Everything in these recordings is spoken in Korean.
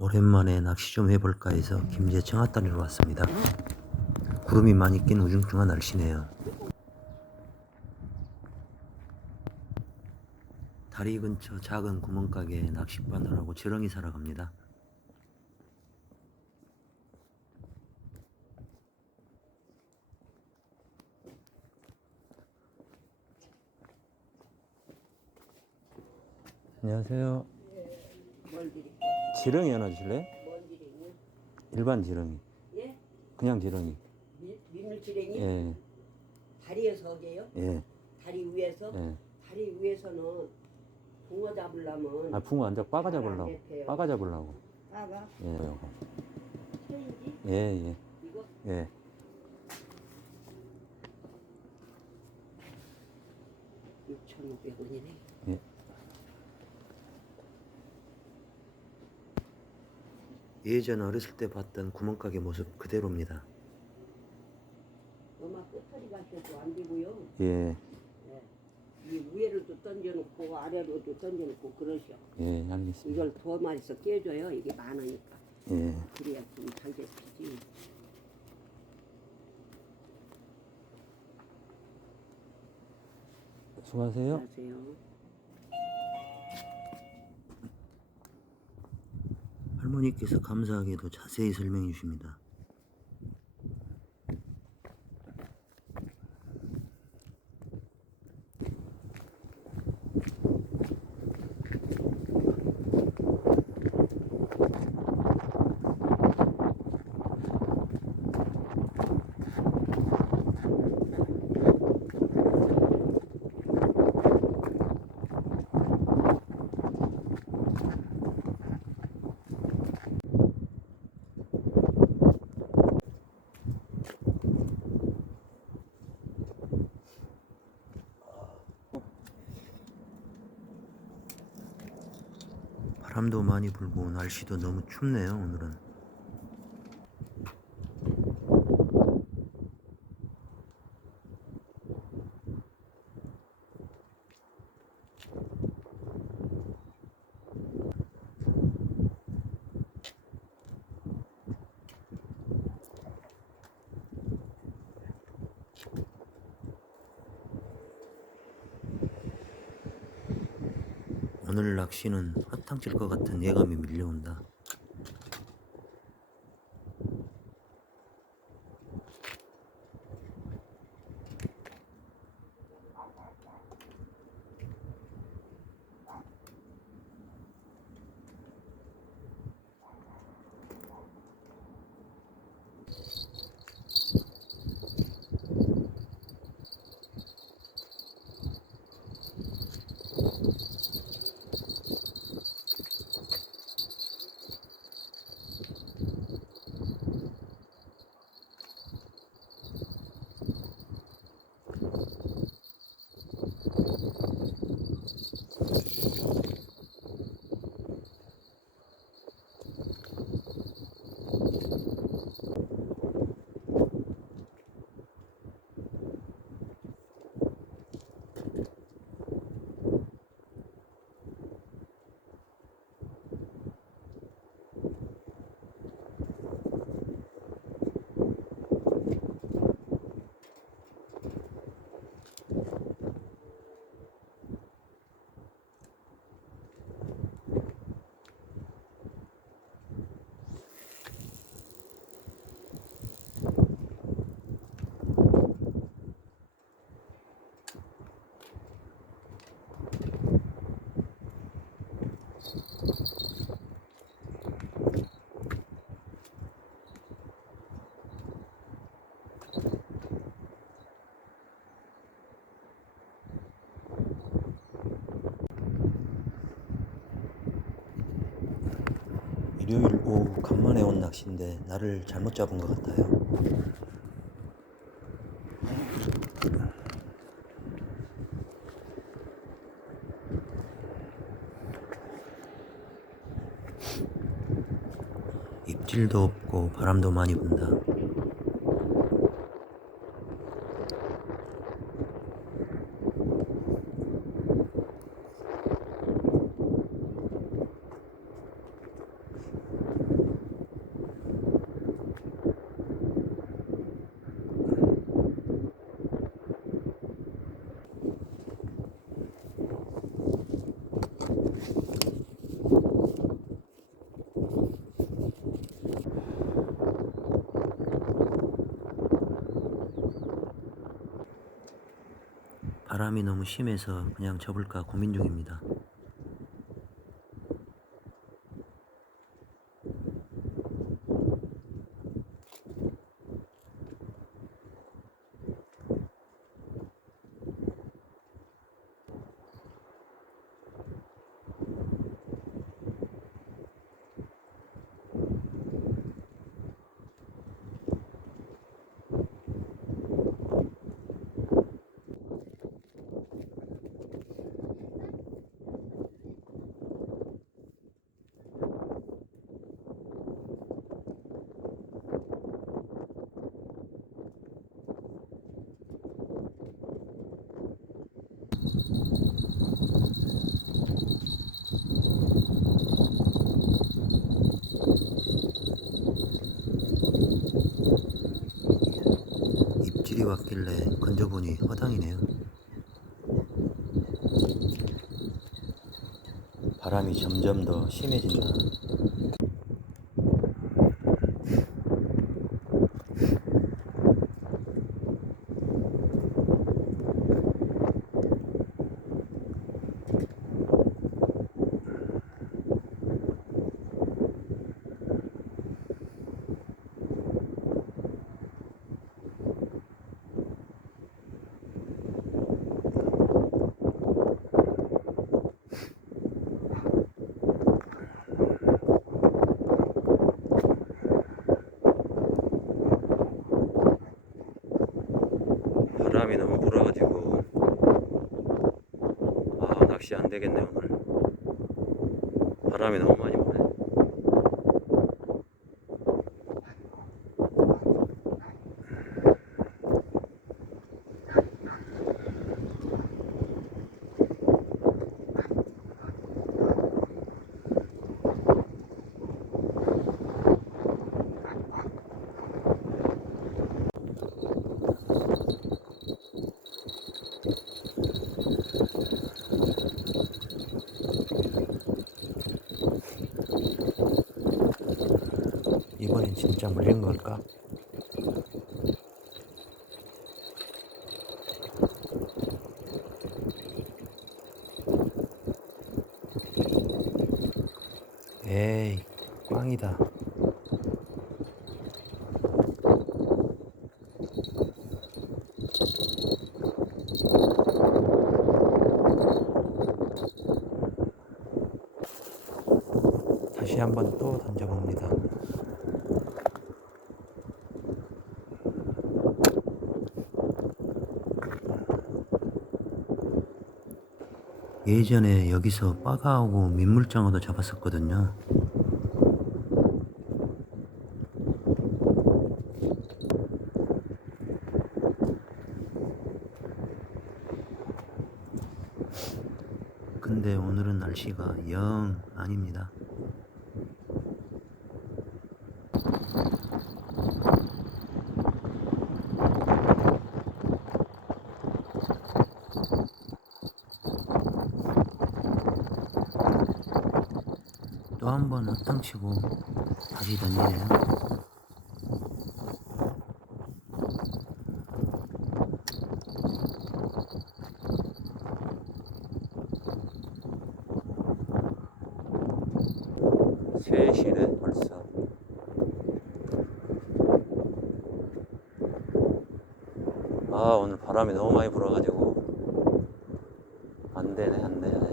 오랜만에 낚시 좀 해볼까 해서 김제 청하다리로 왔습니다. 구름이 많이 낀 우중충한 날씨네요. 다리 근처 작은 구멍가게에 낚싯바늘하고 지렁이 사러 갑니다. 안녕하세요. 지렁이 하나 주실래요? 뭘 드리니? 일반 지렁이. 예? 그냥 지렁이. 밀, 밀물지렁이? 예, 다리에서 오게요? 예, 다리 위에서? 예. 다리 위에서는 붕어 잡으려면 아, 붕어 앉아 빠가 잡으려고. 빠가 잡으려고. 빠가? 예, 요거. 소인지? 예, 예, 이거? 예. 육 6,500원이네 예. 예전 어렸을 때 봤던 구멍가게 모습 그대로입니다. 엄마 끝털이 가셔도 안 되고요 예, 예. 이 위에로도 던져놓고 아래로도 던져놓고 그러셔 예, 알겠습니다. 이걸 더 많이서 깨줘요 이게 많으니까 예, 그래야 좀잘 잡히지 수고하세요. 안녕하세요 할머니께서 감사하게도 자세히 설명해 주십니다. 바람도 많이 불고 날씨도 너무 춥네요, 오늘은. 오늘 낚시는 화탕 칠 것 같은 예감이 밀려온다. 일요일 오후 간만에 온 낚시인데 날을 잘못 잡은 것 같아요. 입질도 없고 바람도 많이 분다. 너무 심해서 그냥 접을까 고민 중입니다. 입질이 왔길래 건져보니 허당이네요. 바람이 점점 더 심해진다. 바람이 너무 불어가지고 아 낚시 안 되겠네 오늘. 바람이 너무 많이 부네 이번엔 진짜 물린 걸까? 에이 꽝이다 다시 한번 또 던져봅니다 예전에 여기서 빠가하고 민물장어도 잡았었거든요. 근데 오늘은 날씨가 영 아닙니다. 또 한 번 헛땅 치고 다시 던지네요. 셋이네 벌써. 아 오늘 바람이 너무 많이 불어가지고 안 되네 안 되네.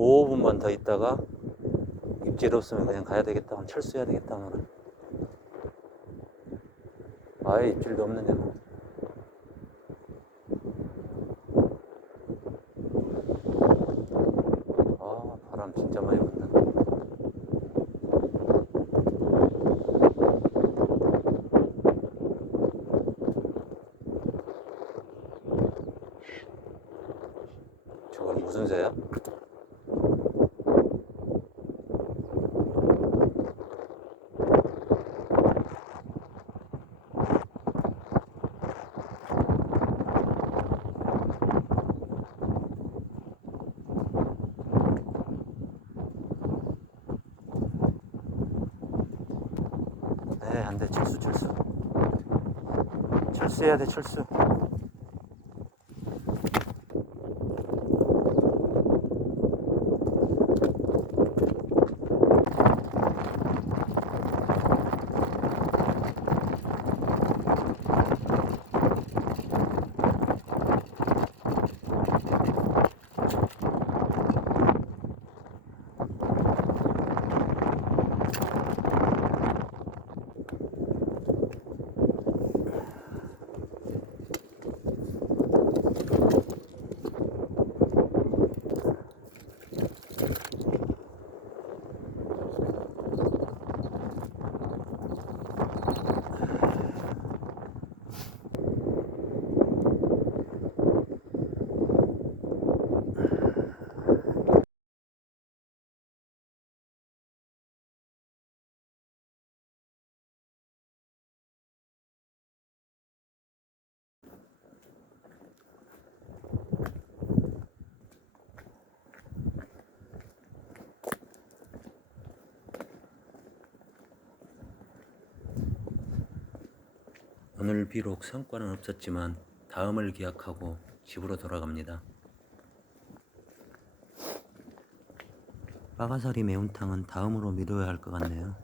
오 5분만 더 있다가 입질 없으면 그냥 가야 되겠다. 오늘 철수해야 되겠다 오늘은. 아예 입질도 없는데 뭐. 진짜 많이 온다. 저건 무슨 새야? 네, 안 돼. 철수, 철수. 철수해야 돼, 철수. 오늘 비록 성과는 없었지만 다음을 기약하고 집으로 돌아갑니다. 빠가사리 매운탕은 다음으로 미뤄야 할 것 같네요.